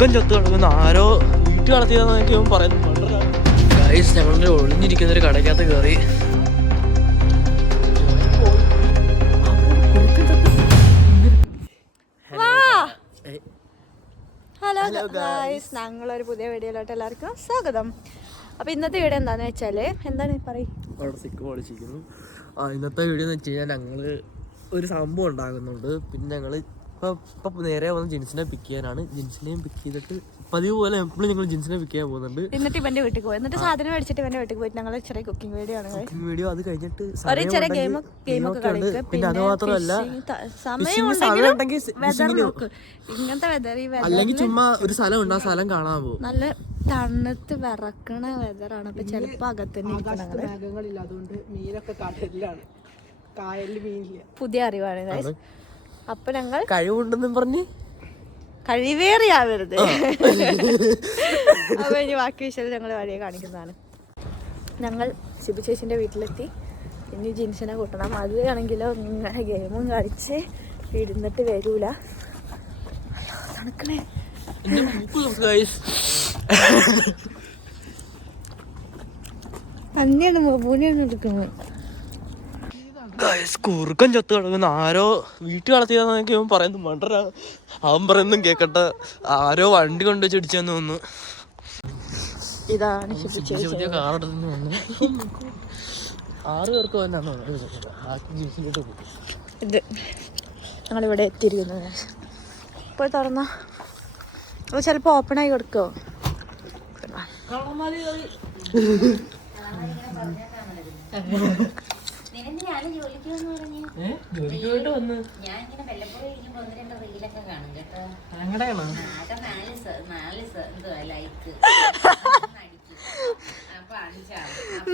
കുറുക്കൻ ചത്ത് കിടക്കുന്ന ആരോ വീട്ടിൽ വളർത്തിയതെന്നൊക്കെ പറയുന്നു. ഗൈസ് ഞങ്ങളുടെ ഒളിഞ്ഞിരിക്കുന്നൊരു കടയ്ക്കകത്ത് കയറി. ഹലോ ഗൈസ്, ഞങ്ങളൊരു പുതിയ വീഡിയോയിലോട്ട് എല്ലാവർക്കും സ്വാഗതം. അപ്പോൾ ഇന്നത്തെ വീഡിയോ എന്താണെന്ന് വെച്ചാൽ, എന്താണ് പറയും അവിടെ സിക്ക് പൊളിച്ചിരിക്കുന്നു. ഇന്നത്തെ വീഡിയോ എന്ന് വെച്ച് കഴിഞ്ഞാൽ ഞങ്ങൾ ഒരു സംഭവം ഉണ്ടാകുന്നുണ്ട്. പിന്നെ ഞങ്ങൾ ഇപ്പം നേരെ വന്ന് ജിൻസിനെ പിക്ക് ചെയ്യാനാണ്. ജിൻസിനെയും പിക്ക് ചെയ്തിട്ട് പതിവ് പോലെ എപ്പോഴും ഞങ്ങൾ ജിൻസിനെ പിക്ക് ചെയ്യാൻ പോകുന്നുണ്ട്. എന്നിട്ട് ഇവൻ്റെ വീട്ടിൽ പോയി, എന്നിട്ട് സാധനം മേടിച്ചിട്ട് ഇവൻ്റെ വീട്ടിൽ പോയിട്ട് ഞങ്ങൾ ചെറിയ കുക്കിംഗ് വീഡിയോ ആണ്. വീഡിയോ അത് കഴിഞ്ഞിട്ട് ചെറിയ ഗെയിമൊക്കെ കളിക്കും. പിന്നെ അത് മാത്രമല്ല ഇങ്ങനത്തെ വെതർ, അല്ലെങ്കിൽ ചുമ്മാ ഒരു സ്ഥലം ഉണ്ട്, ആ സ്ഥലം കാണാൻ പോകും. നല്ല തണുത്ത് വിറക്കണ വെതറാണ്. അപ്പൊ ചിലപ്പോ അകത്തന്നെ പുതിയ അറിവാണ്. അപ്പൊ ഞങ്ങൾ കഴിവുണ്ടെന്നും പറഞ്ഞ് കഴിവേറിയാവരുത്. അപ്പൊ ഇനി ബാക്കി വിഷയം ഞങ്ങൾ വഴിയെ കാണിക്കുന്നതാണ്. ഞങ്ങൾ ശിബു ചേച്ചിന്റെ വീട്ടിലെത്തി. ഇനി ജിൻസിനെ കൂട്ടണം. അത് ആണെങ്കിലോ ഇങ്ങനെ ഗെയിമും കളിച്ച് ഇരുന്നിട്ട് വരൂല. തണുക്കണേ. തന്നെയാണ് പൂനെയാണ് എടുക്കുന്നത്. കുറുക്കൻ ചത്ത് കിടക്കുന്ന ആരോ വീട്ടിൽ വളർത്തിയതെന്നൊക്കെ പറയുന്നു. മണ്ടര അവൻ പറയുന്നതും കേക്കട്ടെ. ആരോ വണ്ടി കൊണ്ട് വെച്ചിടിച്ചെന്ന് തോന്നുന്നു. ഇതാണ് പുതിയ കാറെടുത്തെന്ന് തോന്നുന്നു. 6 പേർക്ക് തന്നെയാണോ ഇത് ഞങ്ങളിവിടെ എത്തിയിരിക്കുന്നത്. ഇപ്പോൾ തുറന്ന അപ്പോൾ ചിലപ്പോൾ ഓപ്പൺ ആയി കൊടുക്കോ. ജോലിക്ക് വന്ന്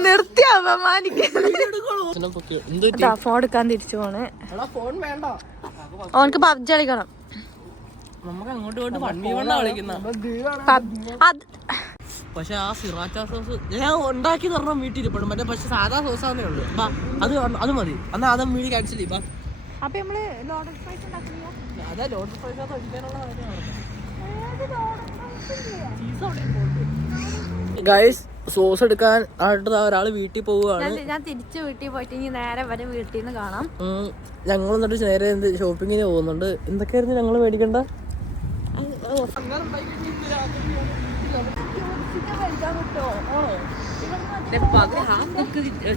നിർത്തി ഫോൺ എടുക്കാൻ തിരിച്ചു പോണ്. ഓനക്ക് പബ്ജി കളിക്കണം. നമുക്ക് അങ്ങോട്ട് പോയിട്ട് വണ്ടി കൊണ്ടാ കളിക്കുന്ന. പക്ഷെ ആ സിറാച്ച സോസ് ഞാൻ ഉണ്ടാക്കി തരണം വീട്ടിൽ ഇരിപ്പണം. മറ്റേ പക്ഷെ സാധാ സോസാന്നേ ഉള്ളൂ. അത് മതി. എന്നാ അതും വീട് ക്യാൻസൽ ചെയ്യും. അപ്പൊ നമ്മള് ലോഡഡ് ഫ്രൈസ് ഉണ്ടാക്കില്ല. അതാ ലോഡഡ് ഫ്രൈസ് ഒഴിക്കാനുള്ള ഗൈസ്. സോസ് എടുക്കാൻ ആയിട്ട് ഒരാള് വീട്ടിൽ പോവുകയാണ്. ഞാൻ തിരിച്ചു വീട്ടിൽ പോയിട്ട് ഇനി നേരെ വരെ വീട്ടിൽ നിന്ന് കാണാം. ഞങ്ങൾ എന്നിട്ട് നേരെ ഷോപ്പിങ്ങിന് പോകുന്നുണ്ട്. എന്തൊക്കെയായിരുന്നു ഞങ്ങൾ മേടിക്കണ്ട?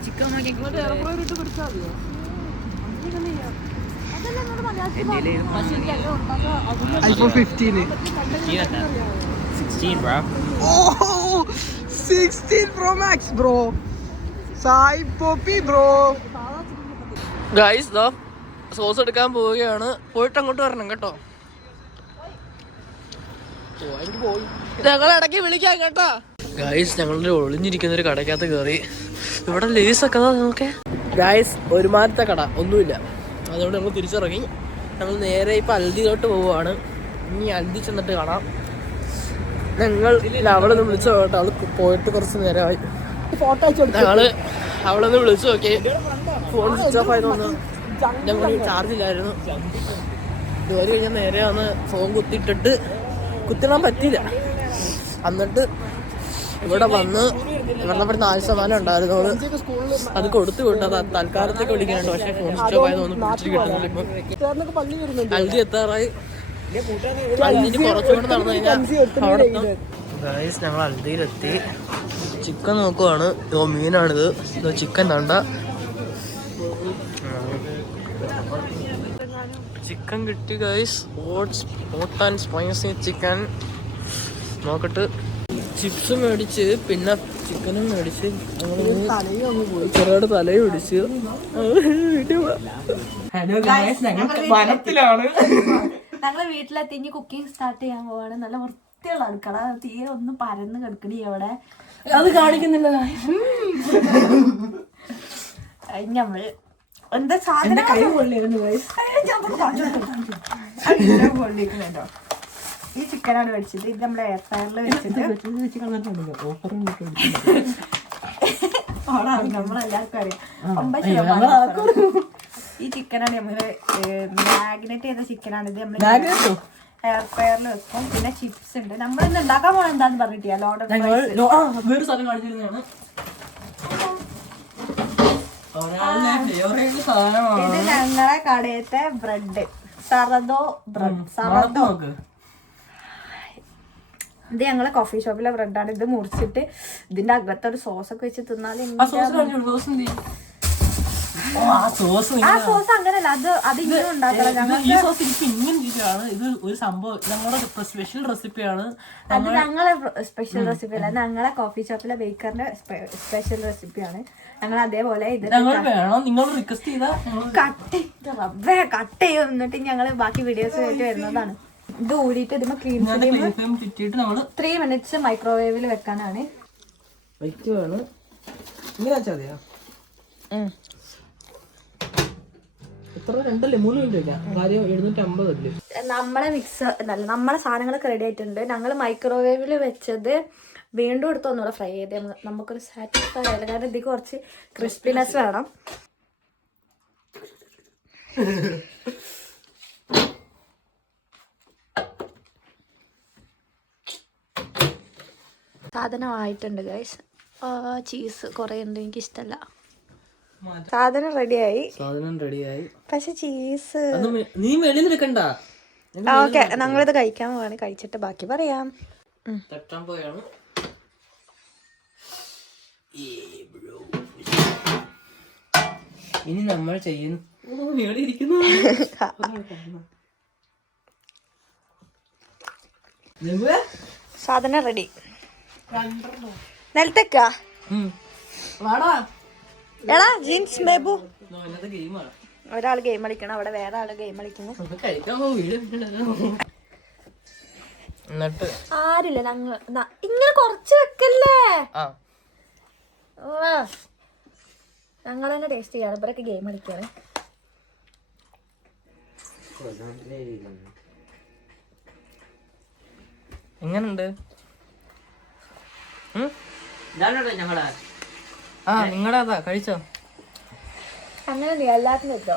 Chicken iPhone 15 16 bro. Oh 16 Pro Max bro. Sai Poppy bro. Guys, sauce എടുക്കാൻ പോവുകയാണ്. പോയിട്ട് അങ്ങോട്ട് വരണം കേട്ടോ. ഞങ്ങൾ ഇടയ്ക്ക് വിളിക്കാം കേട്ടോ. ഗൈസ് ഞങ്ങളുടെ ഒളിഞ്ഞിരിക്കുന്നൊരു കടയ്ക്കകത്ത് കയറി. ഇവിടെ ലേസൊക്കെ നോക്കേ ഗൈസ്. ഒരുമാരത്തെ കട ഒന്നുമില്ല. അതുകൊണ്ട് ഞങ്ങൾ തിരിച്ചിറങ്ങി. ഞങ്ങൾ നേരെ ഇപ്പം അൽദിയിലോട്ട് പോവുകയാണ്. ഇനി അൽദി ചെന്നിട്ട് കാണാം. ഞങ്ങൾ അവളൊന്ന് വിളിച്ചു കേട്ടോ. അവൾ പോയിട്ട് കുറച്ച് നേരമായി. ഫോട്ടോ അയച്ചു. ഞങ്ങൾ അവളൊന്ന് വിളിച്ചു നോക്കി. ഫോൺ സ്വിച്ച് ഓഫ് ആയതുകൊണ്ട് ഞങ്ങൾ ചാർജ് ഇല്ലായിരുന്നു. ജോലി കഴിഞ്ഞാൽ നേരെ വന്ന് ഫോൺ കുത്തിടാൻ പറ്റിയില്ല. എന്നിട്ട് ഇവിടെ വന്ന് ഇവിടെ 4% ഉണ്ടായിരുന്നു. അത് കൊടുത്തു വിട്ടു. അത് തൽക്കാലത്തേക്ക് വിളിക്കാനുണ്ട്. പക്ഷേ ഫോൺ സ്വിച്ച് ഓഫ് ആയതൊന്നും പിടിച്ചിട്ട് കിട്ടുന്നില്ല. ഇപ്പം അൽദി എത്താറായി. അൽദിന് കുറച്ചുകൂടെ നടന്നു കഴിഞ്ഞാൽ അവിടെ ഗൈസ് ഞങ്ങൾ അൽദിയിലെത്തി. ചിക്കൻ നോക്കുവാണ്. മീനാണിത്. ചിക്കൻ തണ്ട ചിക്കൻ കിട്ടി guys. Hot and spicy chicken. നോക്കട്ട്. ചിപ്സ് മേടിച്ച് പിന്നെ ചിക്കനും മേടിച്ച് ചെറുതായിട്ട് തലയും പിടിച്ച് വനത്തിലാണ്. ഞങ്ങള് വീട്ടിലെത്തി ഇനി കുക്കിംഗ് സ്റ്റാർട്ട് ചെയ്യാൻ പോവാണ്. നല്ല വൃത്തിയുള്ള അടുക്കള. തീരെ ഒന്നും പരന്ന് കിടക്കണി അവിടെ. അത് കാണിക്കുന്നില്ല. നമ്മള് എന്താ സാധനം പൊള്ളിക്കുന്നുണ്ടോ. ഈ ചിക്കനാണ് മേടിച്ചത്. ഇത് നമ്മള് എയർ ഫ്രയറിൽ വെച്ചിട്ട് നമ്മളെല്ലാവർക്കും അറിയാം. ഈ ചിക്കനാണ് നമ്മള് മാഗ്നറ്റ് ചെയ്ത ചിക്കനാണ് ഇത്. നമ്മള് എയർ ഫ്രയറിൽ വെക്കും. പിന്നെ ചിപ്സ് ഉണ്ട്. നമ്മളിന്ന് ഉണ്ടാക്കാൻ പോകണം എന്താന്ന് പറഞ്ഞിട്ടില്ല. വേറെ സ്ഥലം കാണിച്ചിരുന്നതാണ്. ഇത് ഞങ്ങളെ കടയത്തെ ബ്രെഡ്, സറദോ ബ്രെഡ്. സറദോ ഇത് ഞങ്ങളെ കോഫി ഷോപ്പിലെ ബ്രെഡാണ്. ഇത് മുറിച്ചിട്ട് ഇതിന്റെ അകത്തൊരു സോസൊക്കെ വെച്ച് തിന്നാല് ആ സോസ് അങ്ങനല്ല, അത് ഇങ്ങനെ ഉണ്ടാക്കണം. ഇത് ഒരു സംഭവം ഞങ്ങളുടെ സ്പെഷ്യൽ റെസിപ്പിയാണ്. അത് ഞങ്ങളെ സ്പെഷ്യൽ റെസിപ്പി അല്ല, ഞങ്ങളെ കോഫി ഷോപ്പിലെ ബേക്കറിന്റെ സ്പെഷ്യൽ റെസിപ്പിയാണ്. ഞങ്ങൾ അതേപോലെ ഇത് കട്ട് ചെയ്യും. എന്നിട്ട് ഞങ്ങള് ബാക്കി വീഡിയോസ് ആയിട്ട് വരുന്നതാണ്. ഇത് ഊരിയിട്ട് ഇതിന് ക്രീം 3 minutes മൈക്രോവേവിൽ വെക്കാനാണ്. നമ്മളെ മിക്സ് എന്നല്ല, നമ്മളെ സാധനങ്ങളൊക്കെ റെഡി ആയിട്ടുണ്ട്. ഞങ്ങൾ മൈക്രോവേവിൽ വെച്ചത് വീണ്ടും എടുത്ത് ഒന്നുകൂടെ ഫ്രൈ ചെയ്ത് നമുക്കൊരു സാറ്റിസ്ഫൈ ആയില്ല. കാരണം ഇതിൽ കുറച്ച് ക്രിസ്പിനെസ് വേണം. സാധനമായിട്ടുണ്ട് ഗൈസ്. ചീസ് കുറേ ഉണ്ട്, എനിക്ക് ഇഷ്ടമല്ല. സാധനം റെഡിയായി. പക്ഷെ ചീസ് ഓക്കെ, ഞങ്ങളിത് കഴിക്കാൻ പോവാണ്. കഴിച്ചിട്ട് ബാക്കി പറയാം. ഇനി നമ്മൾ ചെയ്യുന്നു സാധനം റെഡി. നിലത്തേക്കാ എടാ ജീൻസ് ബേബു. ഒരാള് ഗെയിം കളിക്കണം, അവിടെ വേറെ ആള് ഗെയിം കളിക്കുന്നു. ആരില്ല, ഞങ്ങൾ ഇങ്ങനെ കൊറച്ച് വെക്കല്ലേ. ഞങ്ങൾ തന്നെ ടേസ്റ്റ് ചെയ്യാണ്. ഇവരൊക്കെ ഗെയിം കളിക്കാണ്. എങ്ങനുണ്ട്? നിങ്ങളുടെ അതാ കഴിച്ചോ? അങ്ങനെ നീ എല്ലാത്തിനും വെച്ചോ.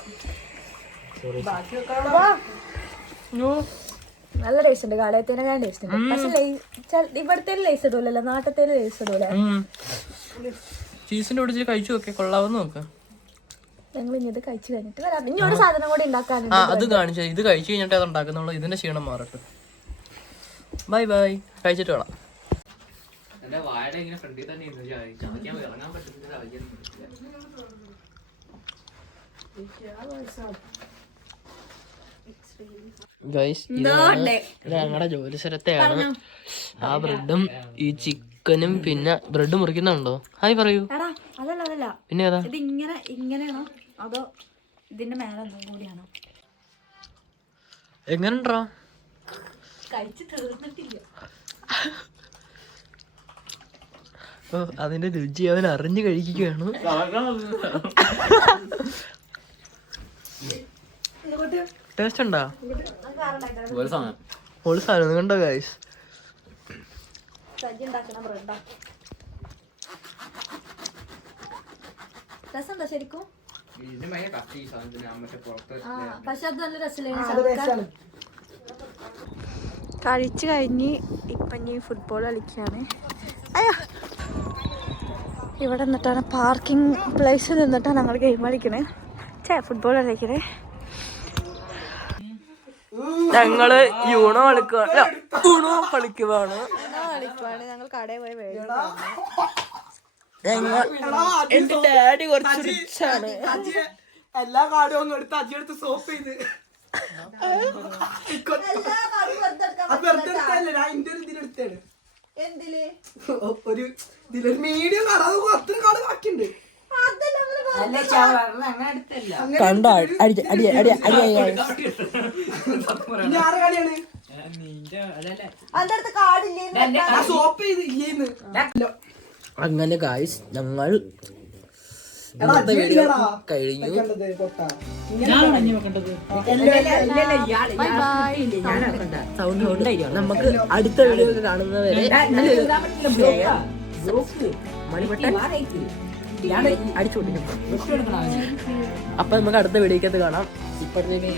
നല്ല ടേസ്റ്റ് ഉണ്ട്. കാലത്തേനെക്കാളും ടേസ്റ്റ് ഉണ്ട്. പക്ഷെ ഇവിടത്തെ ലേസ് ഇടൂലല്ലോ, നാട്ടത്തെ ലേസ് ഇടൂല. ചീസിന്റെ കൂടെ കഴിച്ചു നോക്കെ, കൊള്ളാവുന്ന നോക്ക്. ഞങ്ങൾ ഇനി ഇത് കഴിച്ചു കഴിഞ്ഞിട്ട് വരാം. ഇനി ഒരു സാധനം കൂടി ഉണ്ടാക്കാനുണ്ട്. അത് കാണിച്ചു. ഇത് കഴിച്ചു കഴിഞ്ഞിട്ട് അത് ഉണ്ടാക്കുന്നുള്ളൂ. ഇതിന്റെ ക്ഷീണം മാറട്ടെ. Bye bye. കഴിച്ചിട്ട് വേണം. ഞങ്ങളുടെ ജോലി സ്ഥലത്തെയാണ്. ആ ബ്രെഡും ഈ ചിക്കനും പിന്നെ ബ്രെഡ് മുറിക്കുന്നുണ്ടോ? ഹായ് പറയൂ. പിന്നെ ഏതാ ഇത്? ഇങ്ങനെയാണോ അതോ ഇതിന്റെ മേലെ കൂടിയാണോ? എങ്ങനെയുണ്ടോ? കഴിച്ച് തീർന്നിട്ടില്ല. അതിന്റെ രുചി അവൻ അറിഞ്ഞു കഴിക്കുകയാണ്. ടേസ്റ്റ് ഉണ്ടോ? ഒരു സാധനം കണ്ടോ ഗൈസ്? രസമുണ്ടോ ശരിക്കും? പക്ഷെ അത് നല്ല രസമില്ല. കഴിച്ചു കഴിഞ്ഞ് ഇപ്പം ഇനി ഫുട്ബോൾ കളിക്കുകയാണ്. അയ്യോ, ഇവിടെ നിന്നിട്ടാണ് പാർക്കിംഗ് പ്ലേസിൽ നിന്നിട്ടാണ് ഞങ്ങൾ ഗെയിം കളിക്കണേ. ഫുട്ബോൾ കളിക്കണേ. ഞങ്ങള് യൂണോ കളിക്കുവാണ്. ഞങ്ങൾ കടയിൽ പോയി എന്റെ ഡാഡി കുറച്ച് റിച്ചാണ്. എല്ലാ കാർഡും അങ്ങ് എടുത്ത് അജിയെടുത്ത് സോപ്പ് ചെയ്ത് ഒരു മീഡിയം അത്ര കാർഡ് ബാക്കിയുണ്ട്. കണ്ടോ? അടി അടി അടി അടി സോപ്പ് ചെയ്ത് ഇല്ലേന്ന്. അങ്ങനെ ഗായ്സ് ഞങ്ങൾ കഴിഞ്ഞു. നമുക്ക് അടുത്ത വീഡിയോ കാണുന്നവരെ ഞാൻ അടിച്ചു പൊട്ടിക്കും. അപ്പൊ നമുക്ക് അടുത്ത വീഡിയോക്കകത്ത് കാണാം. ഇപ്പോഴത്തേക്ക്